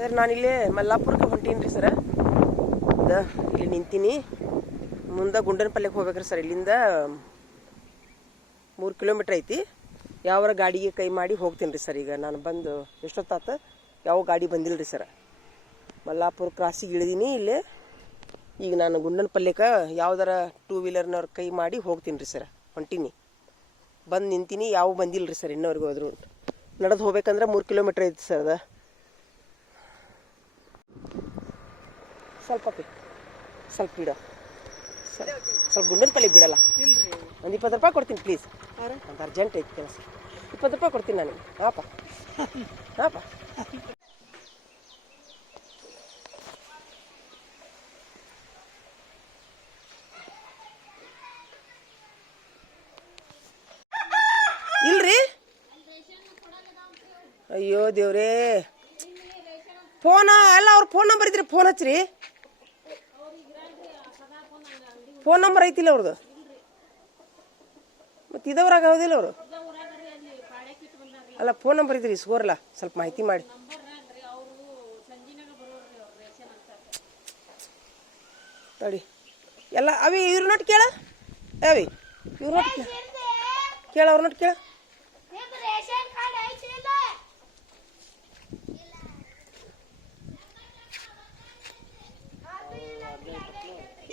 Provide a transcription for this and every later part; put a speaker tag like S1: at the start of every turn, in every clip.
S1: Sir ಇಲ್ಲಿ ಮಲ್ಲಾಪುರಕ್ಕೆ ಹೊಂಟೀನಿ ರೀ ಸರ ಇಲ್ಲಿ ನಿಂತೀನಿ. ಮುಂದೆ ಗುಂಡನಪಲ್ಲೆಗೆ ಹೋಗ್ಬೇಕ್ರಿ ಸರ್, ಇಲ್ಲಿಂದ ಮೂರು ಕಿಲೋಮೀಟ್ರ್ ಐತಿ. ಯಾವರ ಗಾಡಿಗೆ ಕೈ ಮಾಡಿ ಹೋಗ್ತೀನಿ ರೀ ಸರ್, ಈಗ ನಾನು ಬಂದು ಎಷ್ಟೊತ್ತಾತ, ಯಾವ ಗಾಡಿ ಬಂದಿಲ್ಲ ರೀ ಸರ್. ಮಲ್ಲಾಪುರ ಕ್ರಾಸಿಗೆ ಇಳಿದೀನಿ ಇಲ್ಲಿ. ಈಗ ನಾನು ಗುಂಡನಪಲ್ಲೆಗೆ ಯಾವ್ದಾರ ಟೂ ವೀಲರ್ನವ್ರ ಕೈ ಮಾಡಿ ಹೋಗ್ತೀನಿ ರೀ ಸರ್, ಹೊಂಟೀನಿ. ಬಂದು ನಿಂತೀನಿ, ಯಾವ ಬಂದಿಲ್ಲ ರೀ ಸರ್, ಇನ್ನೋರ್ಗೆ ಹೋದ್ರು. ನಡೆದು ಹೋಗ್ಬೇಕಂದ್ರೆ ಮೂರು ಕಿಲೋಮೀಟ್ರ್ ಐತಿ ಸರ್ ಅದ. ಸ್ವಲ್ಪ ಸ್ವಲ್ಪ ಬಿಡ. ಸ್ವಲ್ಪ ಗುಂಡನ ಪಲ್ಲೆ ಬಿಡಲ್ಲ. ಒಂದು ಇಪ್ಪತ್ತು ರೂಪಾಯಿ ಕೊಡ್ತೀನಿ ಪ್ಲೀಸ್ ಒಂದು ಅರ್ಜೆಂಟ್ ಐತಿ ಕೆಲಸ. ಇಪ್ಪತ್ತು ರೂಪಾಯಿ ಕೊಡ್ತೀನಿ ನಾನು. ಹಾಪ. ಹಾಪ. ಇಲ್ರಿ? ಅಯ್ಯೋ ದೇವ್ರೇ. ಫೋನ? ಎಲ್ಲ ಅವ್ರ ಫೋನ್ ನಂಬರ್ ಇದ್ರಿ ಫೋನ್ ಹಚ್ಚ್ರಿ ಫೋನ್ ನಂಬರ್ ಐತಿಲ್ಲ ಅವ್ರದ್ದು ಮತ್ತೆ ಇದವ್ರಾಗ ಹೌದಿಲ್ಲ ಅವರು? ಅಲ್ಲ, ಫೋನ್ ನಂಬರ್ ಇದ್ರಿ ಇಸ್ಕೋರಲ್ಲ ಸ್ವಲ್ಪ ಮಾಹಿತಿ ಮಾಡಿ. ತಡಿ. ಎಲ್ಲ, ಅವಿ, ಇವ್ರ ನೋಟ್ ಕೇಳ? ಅವಿ, ಇವ್ರ ನೋಟ್ ಕೇಳ? ಕೇಳ, ಅವ್ರ ನೋಟ್ ಕೇಳ?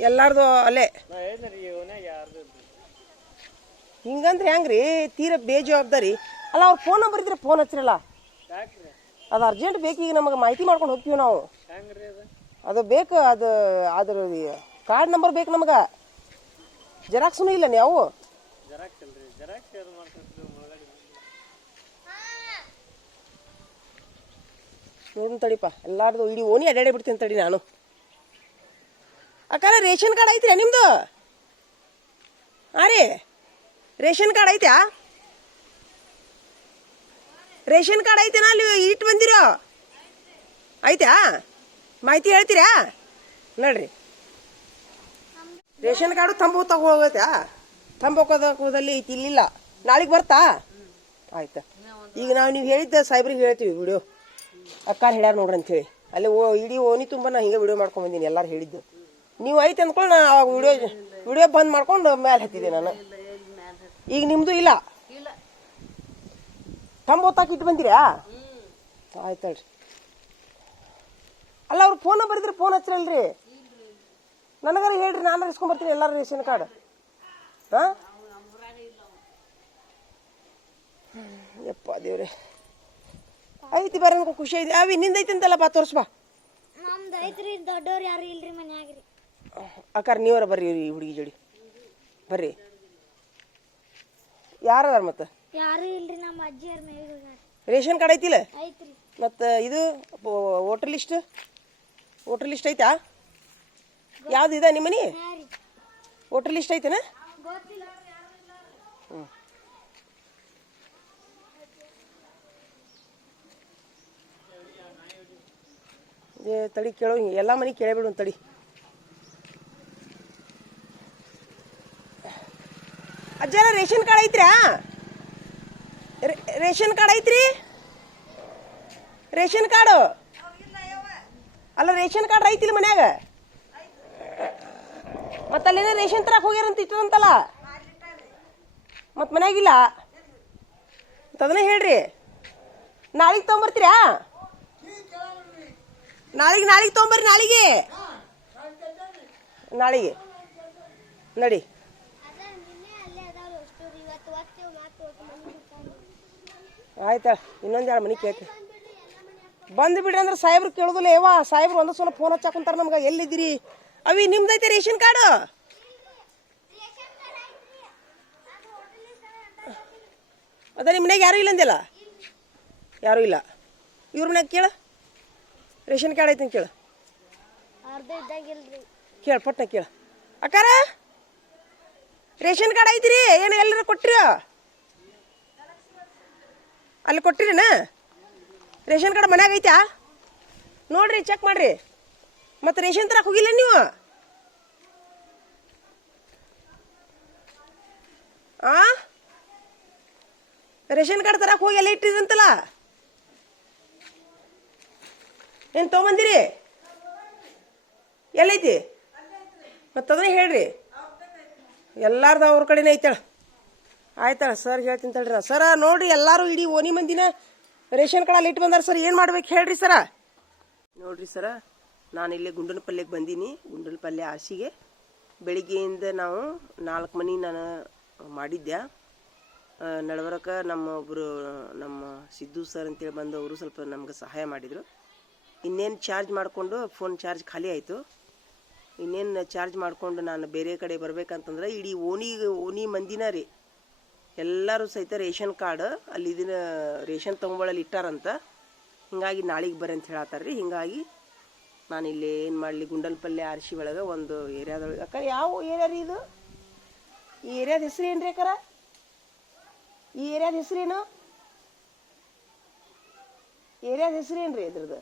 S1: ಎಲ್ಲಾರ್ದು ಅಲ್ಲೇ. ಹಿಂಗಂದ್ರೆ ಹೆಂಗ್ರಿ, ತೀರ ಬೇಜವಾಬ್ದಾರಿ. ಅಲ್ಲ, ಅವ್ರ ಫೋನ್ ನಂಬರ್ ಇದ್ರೆ ಫೋನ್ ಹಚ್ಚಿರಲ್ಲ. ಅದು ಅರ್ಜೆಂಟ್ ಬೇಕು, ಈಗ ನಮಗೆ ಮಾಹಿತಿ ಮಾಡ್ಕೊಂಡು ಹೋಗ್ತೀವಿ ನಾವು. ಅದು ಬೇಕು, ಅದು, ಅದ್ರ ಕಾರ್ಡ್ ನಂಬರ್ ಬೇಕು ನಮಗೆ. ಜೆರಾಕ್ಸ್ನು ಇಲ್ಲ ನೀವು? ನೋಡೋಣ ತಡಿಪ, ಎಲ್ಲಾರ್ದು ಇಡೀ ಓಣಿ ಅಡ್ಡಾಡಿ ಬಿಡ್ತೀನಿ ತಡಿ ನಾನು. ಅಕ್ಕಾರ ರೇಷನ್ ಕಾರ್ಡ್ ಐತ್ರಿ ನಿಮ್ದು? ಹಾಂ ರೀ. ರೇಷನ್ ಕಾರ್ಡ್ ಐತ್ಯಾ? ರೇಷನ್ ಕಾರ್ಡ್ ಐತೆನಾ ಅಲ್ಲಿ ಇಟ್ಟು ಬಂದಿರೋ? ಐತ್ಯಾ? ಮಾಹಿತಿ ಹೇಳ್ತೀರಾ? ನೋಡ್ರಿ. ರೇಷನ್ ಕಾರ್ಡು ತಂಬು ತಗೋಗತ್ಯಾ ತಂಬೋಕೋದಲ್ಲಿ ಐತಿ, ಇಲ್ಲಿಲ್ಲ. ನಾಳೆಗೆ ಬರ್ತಾ? ಆಯ್ತಾ. ಈಗ ನಾವು ನೀವು ಹೇಳಿದ್ದ ಸಾಹೇಬ್ರಿಗೆ ಹೇಳ್ತೀವಿ, ವಿಡಿಯೋ. ಅಕ್ಕಾರ ಹೇಳ್ಯಾರ ನೋಡ್ರಿ ಅಂತೇಳಿ ಅಲ್ಲಿ ಓ, ಇಡೀ ಓನಿ ತುಂಬ ನಾ ಹಿಂಗೆ ವಿಡಿಯೋ ಮಾಡ್ಕೊಂಬಂದೀನಿ ಎಲ್ಲರೂ ಹೇಳಿದ್ದು. ನೀವು ಐತೆ ಅಂದ್ಕೊಂಡು ನಾ ಆವಾಗ ವಿಡಿಯೋ ವಿಡಿಯೋ ಬಂದ್ ಮಾಡ್ಕೊಂಡು ಮೇಲೆ ಹತ್ತಿದ್ದೆ ನಾನು. ಈಗ ನಿಮ್ದು ಇಲ್ಲ? ತಂಬೋತಾಕ ಇಟ್ಟು ಬಂದಿರಾ? ಆಯ್ತಲ್ರಿ ಅಲ್ಲ ಅವ್ರು ಫೋನ್ ನಂಬರ್ ಇದ್ರೆ ಫೋನ್ ಹಚ್ಚಿರಲ್ರಿ? ನನಗಾರ ಹೇಳ್ರಿ ನಾನು ಇಸ್ಕೊಂಬರ್ತೀನಿ ಎಲ್ಲಾರು ರೇಷನ್ ಕಾರ್ಡ್. ಹಾ? ಯಪ್ಪ ದೇವ್ರೆ. ಐತಿ ಬೇರೆ ಅನ್ಕೊ ಖುಷಿ ಐತಿ. ಅವಿ ನಿಂದ ಐತಿ ಅಂತಲ್ಲ ಬಾ ತೋರ್ಸ್ ಬಾ.
S2: ನಮ್ದು ಐತ್ರಿ ದೊಡ್ಡವ್ರು ಯಾರು ಇಲ್ರಿ ಮನ್ಯಾಗ್ರಿ.
S1: ಅಕ್ಕಾರ ನೀವರ ಬರ್ರಿ ಹುಡುಗಿ ಜೋಡಿ. ಬರ್ರಿ. ಯಾರದಾರ ಮತ್ತೆ?
S2: ಯಾರು ಇಲ್ರಿ ನಮ್ಮ ಅಜ್ಜಿಯರ್ ಮೇಲ್
S1: ರೇಷನ್ ಕಾರ್ಡ್ ಐತಿಲ್ಲ?
S2: ಐತ್ರಿ.
S1: ಮತ್ತು ಇದು ವೋಟರ್ ಲಿಸ್ಟ್? ವೋಟರ್ ಲಿಸ್ಟ್ ಐತಾ? ಯಾವ್ದು ಇದೆ ನಿಮ್ಮ ಮನೆ? ವೋಟರ್ ಲಿಸ್ಟ್ ಐತೆನಾ? ಏ ತಡಿ ಕೇಳೋ ಎಲ್ಲ ಮನೆ ಕೇಳಿಬಿಡು ತಡಿ. ಅಜ್ಜರ, ರೇಷನ್ ಕಾರ್ಡ್ ಐತ್ರಾ? ರೇಷನ್ ಕಾರ್ಡ್ ಐತ್ರಿ? Ration card? ಅಲ್ಲ, ರೇಷನ್ ಕಾರ್ಡ್ ಐತಿಲ್ಲ ಮನ್ಯಾಗ? ಮತ್ತೆ ಅಲ್ಲಿಂದ ರೇಷನ್ ತರಕ್ ಹೋಗ್ಯಾರಂತ ಇಟ್ಟರಂತಲ್ಲ ಮತ್ತೆ ಮನ್ಯಾಗಿಲ್ಲ ಅದನ್ನೇ ಹೇಳ್ರಿ. ನಾಳೆಗೆ ತೊಗೊಂಬರ್ತೀರಾ? ನಾಳೆಗೆ ನಾಳೆಗೆ ತೊಗೊಂಬರ್ರಿ ನಾಳೆಗೆ. ನಾಳೆಗೆ. ನಡಿ
S2: ಅದ ನಿನ್ನೆ ಅಲ್ಲೇ ಅದಾವ ಅಷ್ಟು ಇವತ್ತು ಒತ್ತು ಮಾತು
S1: ಆಯ್ತಾ ಇನ್ನೊಂದು ಎರಡು ಮನೆ ಕೇಳ್ತಿ? ಬಂದು ಬಿಡ್ರಿ ಅಂದ್ರೆ ಸಾಹೇಬ್ರು ಕೇಳೋದಿಲ್ಲ ಏವಾ ಸಾಹೇಬ್ರು ಒಂದು ಸಲ ಫೋನ್ ಹಚ್ಚಾಕುಂತಾರ ನಮ್ಗೆ ಎಲ್ಲಿದ್ದೀರಿ? ಅವಿ ನಿಮ್ದೈತೆ ರೇಷನ್ ಕಾರ್ಡು? ಅದ ನಿಮ್ಮ ಮನೆಗೆ ಯಾರೂ ಇಲ್ಲ ಅಂದಿಲ್ಲ ಯಾರೂ ಇಲ್ಲ? ಇವ್ರ ಮನ್ಯಾಗ ಕೇಳ. ರೇಷನ್ ಕಾರ್ಡ್ ಐತಿ ಕೇಳ. ಕೇಳ ಪಟ್ಟ ಕೇಳ. ಅಕ್ಕಾರ ರೇಷನ್ ಕಾರ್ಡ್ ಐತಿರಿ ಏನು ಎಲ್ಲರೂ ಕೊಟ್ಟಿರಿ ಅಲ್ಲಿ ಕೊಟ್ಟಿರೇನ ರೇಷನ್ ಕಾರ್ಡ್ ಮನ್ಯಾಗ ಐತಾ ನೋಡ್ರಿ ಚೆಕ್ ಮಾಡ್ರಿ. ಮತ್ತೆ ರೇಷನ್ ತರಕ್ ಹೋಗಿಲ್ಲ ನೀವು? ಆ? ರೇಷನ್ ಕಾರ್ಡ್ ತರಕ್ ಹೋಗಿ ಎಲ್ಲ ಇಟ್ಟಿದ್ರಂತಲ್ಲ? ಏನು ತೊಗೊಂಬಂದಿರಿ? ಎಲ್ಲೈತಿ? ಮತ್ತೆ ಹೇಳ್ರಿ. ಎಲ್ಲಾರ್ದು ಅವ್ರ ಕಡೆನೇ ಐತಳ ಆಯ್ತಳ ಸರ್ ಹೇಳ್ತೀನಿ ತಡ್ರಿ ನಾ ಸರ ನೋಡ್ರಿ ಎಲ್ಲರೂ ಇಡೀ ಓನಿ ಮಂದಿನ ರೇಷನ್ ಕಾರ್ಡಲ್ಲಿ ಇಟ್ಟು ಬಂದಾರ ಸರ್, ಏನು ಮಾಡ್ಬೇಕು ಹೇಳ್ರಿ ಸರ? ನೋಡ್ರಿ ಸರ, ನಾನು ಇಲ್ಲೇ ಗುಂಡನ ಪಲ್ಯಕ್ಕೆ ಬಂದೀನಿ. ಗುಂಡನ ಪಲ್ಯ ಆಸಿಗೆ ಬೆಳಿಗ್ಗೆಯಿಂದ ನಾವು ನಾಲ್ಕು ಮನಿ ನಾನು ಮಾಡಿದ್ದೆ. ನಡವರಕ ನಮ್ಮ ಒಬ್ಬರು ನಮ್ಮ ಸಿದ್ದು ಸರ್ ಅಂತೇಳಿ ಬಂದವರು ಸ್ವಲ್ಪ ನಮ್ಗೆ ಸಹಾಯ ಮಾಡಿದರು. ಇನ್ನೇನು ಚಾರ್ಜ್ ಮಾಡಿಕೊಂಡು ಫೋನ್ ಚಾರ್ಜ್ ಖಾಲಿ ಆಯಿತು. ಇನ್ನೇನು ಚಾರ್ಜ್ ಮಾಡಿಕೊಂಡು ನಾನು ಬೇರೆ ಕಡೆ ಬರಬೇಕಂತಂದ್ರೆ ಇಡೀ ಓನಿ ಓನಿ ಮಂದಿನ ರೀ. ಎಲ್ಲರೂ ಸಹಿತ ರೇಷನ್ ಕಾರ್ಡ್ ಅಲ್ಲಿ ಇದನ್ನ ರೇಷನ್ ತೊಗೊಂಬಳಲ್ಲಿ ಇಟ್ಟಾರಂತ. ಹಿಂಗಾಗಿ ನಾಳೆಗೆ ಬರ್ರಿ ಅಂತ ಹೇಳತ್ತಾರ ರೀ ಹಿಂಗಾಗಿ ನಾನು ಇಲ್ಲಿ ಏನು ಮಾಡಲಿ, ಗುಂಡಲ್ಪಲ್ಲೆ ಆರ್ಶಿ ಒಳಗೆ ಒಂದು ಏರಿಯಾದೊಳಗೆ. ಅಕ್ಕ, ಯಾವ ಏರಿಯಾ ರೀ ಇದು? ಈ ಏರಿಯಾದ ಹೆಸರು ಏನು ರೀ ಅಕ್ಕರ? ಈ ಏರಿಯಾದ ಹೆಸರೇನು ಏರಿಯಾದ ಹೆಸರು ಏನು ರೀ ಇದ್ರದ್ದು?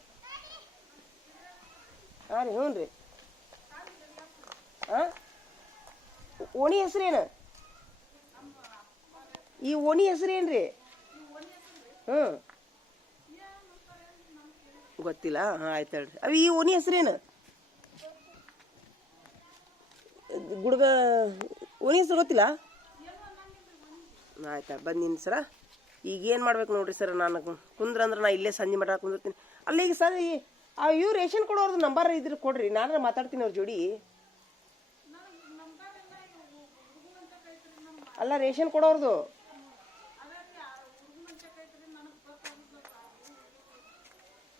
S1: ಹಾಂ ರೀ ಹ್ಞೂ ರೀ ಹಾಂ? ಓಣಿ ಹೆಸರೇನು ಈ ಓಣಿ ಹೆಸರೇನ್ರಿ ಹ್ಞೂ. ಗೊತ್ತಿಲ್ಲ. ಹಾಂ, ಆಯ್ತು ಹೇಳ್ರಿ. ಅವ ಈ ಓಣಿ ಹೆಸರೇನು ಗುಡ್ಗ, ಓಣಿ ಹೆಸರು ಗೊತ್ತಿಲ್ಲ? ಆಯ್ತಾ ಬಂದಿನಿ ಸರ. ಈಗ ಏನು ಮಾಡ್ಬೇಕು ನೋಡ್ರಿ ಸರ್ ನಾನು? ಕುಂದ್ರ ಅಂದ್ರೆ ನಾ ಇಲ್ಲೇ ಸಂಜೆ ಮಠ ಕುಂದಿರ್ತೀನಿ. ಅಲ್ಲಿ ಈಗ ಸರ್ ಆ ಇವ್ ರೇಷನ್ ಕೊಡೋರ್ದು ನಂಬರ್ ಇದ್ರೆ ಕೊಡ್ರಿ. ನಾನು ಮಾತಾಡ್ತೀನಿ ಅವ್ರ ಜೋಡಿ. ಅಲ್ಲ, ರೇಷನ್ ಕೊಡೋರ್ದು.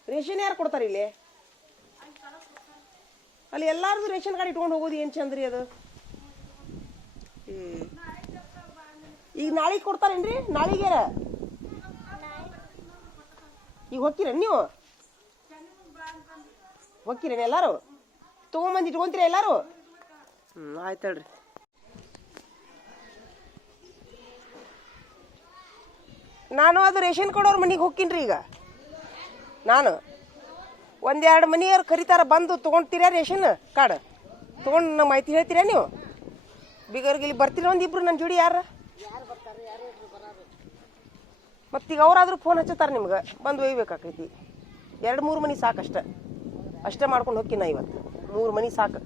S1: ರೇಷನ್ ಯಾರು ಕೊಡ್ತಾರೆ ಇಲ್ಲಿ? ಅಲ್ಲಿ ಎಲ್ಲಾರ್ದು ರೇಷನ್ ಕಾರ್ಡ್ ಇಟ್ಕೊಂಡು ಹೋಗೋದು ಏನು ಚಂದ್ರಿ ಅದು. ಈಗ ನಾಳೆಗೆ ಕೊಡ್ತಾರೇನ್ರಿ? ನಾಳೆಗೆ? ಈಗ ಹೋಗ್ತೀರ ನೀವು? ಹೋಗ್ತೀರೇನು ಎಲ್ಲಾರು? ತೊಗೊಂಬಂದು ಇಟ್ಕೊಂತೀರ ಎಲ್ಲಾರು? ಹ್ಞೂ ಆಯ್ತು ಹೇಳ್ರಿ ನಾನು ಅದು ರೇಷನ್ ಕೊಡೋರು ಮನೆಗೆ ಹೋಗ್ತೀನಿ ಈಗ. ನಾನು. ಒಂದೆರಡು ಮನೆಯವ್ರು ಕರಿತಾರ, ಬಂದು ತೊಗೊಂಡ್ತೀರ ರೇಷನ್ ಕಾರ್ಡ್? ತೊಗೊಂಡು ನಮ್ಮ ಮಾಹಿತಿ ಹೇಳ್ತೀರಾ ನೀವು? ಬೀಗರ್ಗೆ ಇಲ್ಲಿ ಬರ್ತೀರ ಒಂದಿಬ್ರು ನನ್ನ ಜೋಡಿ ಯಾರ? ಮತ್ತೀಗ ಅವರಾದ್ರೂ ಫೋನ್ ಹಚ್ಚತ್ತಾರ ನಿಮ್ಗೆ. ಬಂದು ಒಯ್ಬೇಕಾಕೈತಿ. ಎರಡು ಮೂರು ಮನೆ ಸಾಕಷ್ಟ. ಅಷ್ಟೇ ಮಾಡ್ಕೊಂಡು ಹೋಗ್ತೀನಿ ನಾ ಇವತ್ತು. ಮೂರು ಮನೆ ಸಾಕು.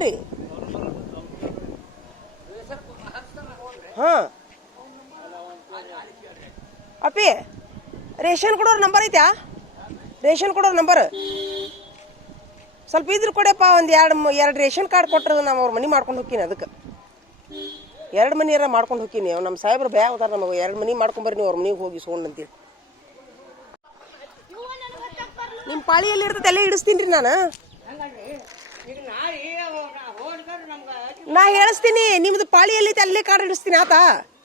S1: ಬರ್ರಿ. ಹಾಂ. ಅಪ್ಪಿ, ರೇಷನ್ ಕೊಡೋರ್ ನಂಬರ್ ಐತ್ಯಾ? ರೇಷನ್ ಕೊಡೋರ್ ನಂಬರ್? ಸ್ವಲ್ಪ ಇದ್ರ ಕೊಡಪ್ಪ, ಒಂದು ಎರಡು ಎರಡು ರೇಷನ್ ಕಾರ್ಡ್ ಕೊಟ್ಟರು ನಾವು ಅವ್ರ ಮನೆ ಮಾಡ್ಕೊಂಡು ಹೋಗ್ತೀನಿ ಅದಕ್ಕೆ. ಎರಡು ಮನೆಯಾರ ಮಾಡ್ಕೊಂಡು ಹೋಗ್ತೀನಿ ನಮ್ಮ ಸಾಹೇಬ್ರು ಬ್ಯಾ ಹೋದಾರ ನಮಗೆ. ಎರಡು ಮನೆ ಮಾಡ್ಕೊಂಬರ್ರಿ ನೀವು ಅವ್ರ ಮನೆಗೆ ಹೋಗಿ ಅಂತೇಳಿ ನಿಮ್ಮ ಪಾಳಿಯಲ್ಲಿ ಇರ್ತದೆ ಅಲ್ಲೇ ಇಡಿಸ್ತೀನಿ ರೀ ನಾನು. ನಾ ಹೇಳಿಸ್ತೀನಿ ನಿಮ್ದು ಪಾಳಿ ಎಲ್ಲೈತೆ ಅಲ್ಲೇ ಕಾರ್ಡ್ ಇಡಿಸ್ತೀನಿ ಆತ.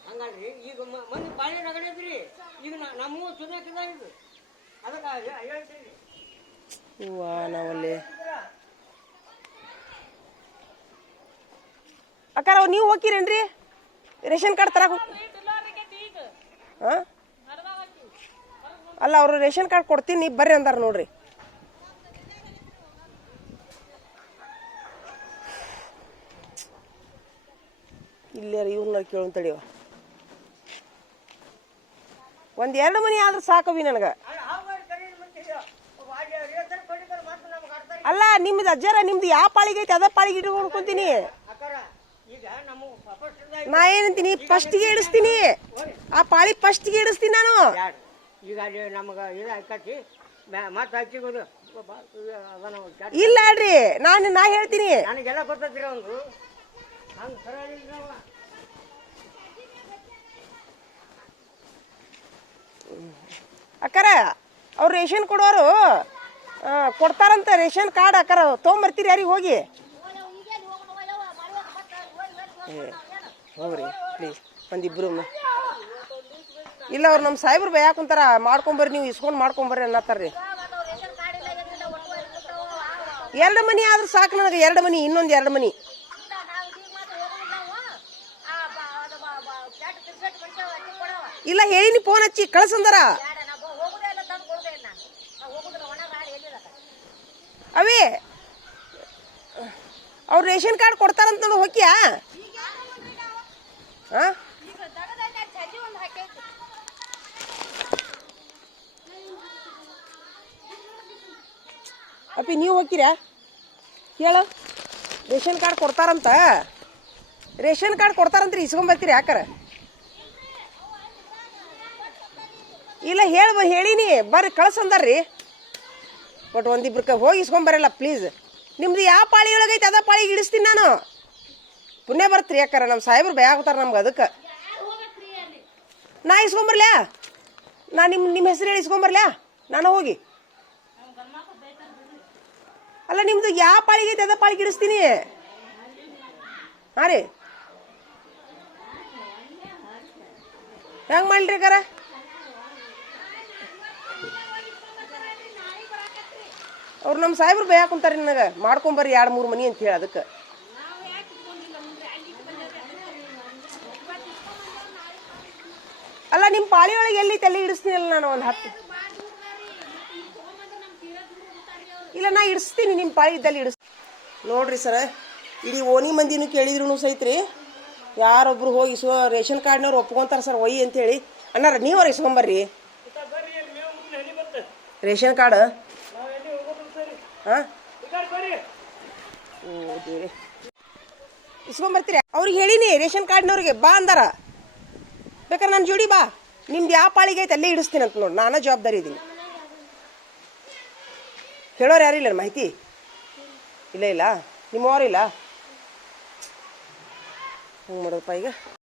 S3: ಹಂಗಲ್ರಿ ಈಗ ಮ- ಮಂದಿ ಬಾಳೆ ರಗಡೆ ಐತ್ರಿ ಈಗ ನ- ನಮ್ಮೂ ಸುಧಾಕಿದ ಇದು. ಅದಕ್ಕೆ ಹೇಳ್ತೀನಿ.
S1: ವಾ ನಾವಲ್ಲಿ. ಅಕ್ಕಾರ ನೀವು ಹೋಗಿರೇನ್ರಿ ರೇಷನ್ ಕಾರ್ಡ್ ತರಕ ಹಾಂ? ಅಲ್ಲ ಅವರು ರೇಷನ್ ಕಾರ್ಡ್ ಕೊಡ್ತೀನಿ ಬರ್ರಿ ಅಂದಾರ ನೋಡ್ರಿ. ಇಲ್ಲೇ ಇವ್ರನ್ನ ಕೇಳಂತಡಿವ ಒಂದು ಎರಡು ಮನಿ ಆದ್ರೆ ಸಾಕವಿ ನನಗ. ಅಲ್ಲ, ನಿಮ್ದು ಅಜ್ಜರ, ನಿಮ್ದು ಯಾವ ಪಾಳಿಗೆ ಐತೆ, ಅದ ಪಾಳಿಗೆ ಇಟ್ಕೊಂಡು ಕುಂತೀನಿ. ನಾ ಏನಂತೀನಿ, ಫಸ್ಟ್ಗೆ ಇಡಿಸ್ತೀನಿ. ಆ ಪಾಳಿ ಫಸ್ಟ್ಗೆ ಇಡಿಸ್ತೀನಿ ನಾನು.
S3: ಈಗ ನಮಗೆ ಇದು ಹಾಕಿ ಮತ್ತೆ ಹಚ್ಚಿಗೋದು
S1: ಇಲ್ಲ ಅಲ್ರಿ ನಾನು, ನಾ ಹೇಳ್ತೀನಿ.
S3: ನನಗೆಲ್ಲ ಗೊತ್ತೈತ್ರಿ ಅವ್ರು ಹಂಗೆ ಸರ
S1: ಅಕ್ಕಾರ, ಅವ್ರು ರೇಷನ್ ಕೊಡೋರು ಕೊಡ್ತಾರಂತ ರೇಷನ್ ಕಾರ್ಡ್ ಅಕ್ಕಾರ, ತೊಗೊಂಬರ್ತೀರಿ ಯಾರಿಗೆ ಹೋಗಿ? ಹೋಗ್ರಿ ಪ್ಲೀಸ್ ಒಂದಿಬ್ರು ಇಲ್ಲ, ಅವ್ರು ನಮ್ಮ ಸಾಹೇಬ್ರು ಭಯ ಕುಂತಾರ ಮಾಡ್ಕೊಂಬರ್ರಿ, ನೀವು ಇಸ್ಕೊಂಡು ಮಾಡ್ಕೊಂಬರ್ರಿ ಅನ್ನತ್ತಾರ್ರಿ. ಎರಡು ಮನಿ ಆದ್ರೂ ಸಾಕು ನನಗೆ, ಎರಡು ಮನಿ, ಇನ್ನೊಂದು ಎರಡು ಮನಿ. ಇಲ್ಲ ಹೇಳಿನಿ ಫೋನ್ ಹಚ್ಚಿ ಕಳ್ಸಂದಾರ ಅವೇ ಅವ್ರು ರೇಷನ್ ಕಾರ್ಡ್ ಕೊಡ್ತಾರಂತ ನೋಡಿ ಹೋಗ್ಯಾ? ಹಾಂ ಅಪ್ಪಿ ನೀವು ಹೋಗ್ತೀರಾ? ಹೇಳು. ರೇಷನ್ ಕಾರ್ಡ್ ಕೊಡ್ತಾರಂತ. ರೇಷನ್ ಕಾರ್ಡ್ ಕೊಡ್ತಾರಂತ್ರಿ ಇಸ್ಕೊಂಬರ್ತೀರಿ ಯಾಕಾರ? ಇಲ್ಲ ಹೇಳ ಹೇಳಿನಿ. ಬರ್ರಿ ಕಳ್ಸಂದಾರ್ರಿ ಬಟ್ ಒಂದಿಬ್ರಕ್ಕೆ ಹೋಗಿ ಇಸ್ಕೊಂಬರಲ್ಲ ಪ್ಲೀಸ್ ನಿಮ್ದು ಯಾವ ಪಾಳಿ ಒಳಗೈತೆ, ಅದ ಪಾಳಿಗೆ ಇಡಿಸ್ತೀನಿ ನಾನು. ಪುಣ್ಯ ಬರ್ತ್ರಿ ಯಾಕಾರ ನಮ್ಮ ಸಾಹೇಬ್ರು ಭಯ ಆಗ್ತಾರೆ ನಮ್ಗೆ ಅದಕ್ಕೆ. ನಾ ಇಸ್ಕೊಂಬರ್ಲ್ಯಾ ನಾ ನಿಮ್ಮ ನಿಮ್ಮ ಹೆಸರು ಹೇಳಿ ಇಸ್ಕೊಂಬರ್ಲ್ಯಾ ನಾನು ಹೋಗಿ. ಅಲ್ಲ, ನಿಮ್ದು ಯಾವ ಪಾಳಿಗೆ ಐತೆ ಅದ ಪಾಳಿಗೆ ಇಡಿಸ್ತೀನಿ? ಹಾಂ ರೀ ಹೆಂಗೆ ಮಾಡ್ರಿ ಅಕ್ಕಾರ? ಅವ್ರು ನಮ್ಮ ಸಾಹೇಬ್ರು ಭಯ ಕುಂತಾರ ನನಗೆ. ಮಾಡ್ಕೊಂಬರ್ರಿ ಎರಡು ಮೂರು ಮನಿ ಅಂತ ಹೇಳಿ ಅದಕ್ಕೆ. ಅಲ್ಲ ನಿಮ್ಮ ಪಾಳಿ ಒಳಗೆ ಎಲ್ಲಿ ತಲೆ ಇಡಿಸ್ತೀನಲ್ಲ ನಾನು ಒಂದು ಹತ್ತು? ಇಲ್ಲ ನಾ ಇಡಿಸ್ತೀನಿ ನಿಮ್ಮ ಪಾಳಿ ಇದ್ದಲ್ಲಿ ಇಡಿಸ್ ನೋಡ್ರಿ ಸರ ಇಡೀ ಓನಿ ಮಂದಿನೂ ಕೇಳಿದ್ರು ರೀ ಯಾರೊಬ್ರು ಹೋಗಿ ಸೊ ರೇಷನ್ ಕಾರ್ಡ್ನವ್ರು ಒಪ್ಕೊಂತಾರೆ ಸರ್ ಒಯ್ಯಿ ಅಂತೇಳಿ. ಅಣ್ಣಾರ ನೀವು ಇಸ್ಕೊಂಬರ್ರಿ. ರೇಷನ್ ಕಾರ್ಡ್
S3: ನಾವು ಎಲ್ಲಿ ಹೋಗೋದು ಸರಿ
S1: ಹಾಂ? ಓ ದೇವ್ರೆ. ಇಸ್ಕೊಂಬರ್ತೀರಿ? ಅವ್ರಿಗೆ ಹೇಳಿನಿ ರೇಷನ್ ಕಾರ್ಡ್ನವ್ರಿಗೆ ಬಾ ಅಂದಾರ. ಬೇಕಾರೆ ನನ್ನ ಜೋಡಿ ಬಾ. ನಿಮ್ದು ಯಾವ ಪಾಳಿಗೆ ಐತೆ ಅಲ್ಲೇ ಇಡಿಸ್ತೀನಿ ಅಂತ ನೋಡಿ ನಾನೇ ಜವಾಬ್ದಾರಿ ಇದ್ದೀನಿ ಹೇಳೋರು ಯಾರಿಲ್ಲ ಮಾಹಿತಿ? ಇಲ್ಲ ಇಲ್ಲ? ನಿಮ್ಮವ್ರಿಲ್ಲ ಹ್ಞೂ ಮಾಡೋದಪ್ಪ ಈಗ?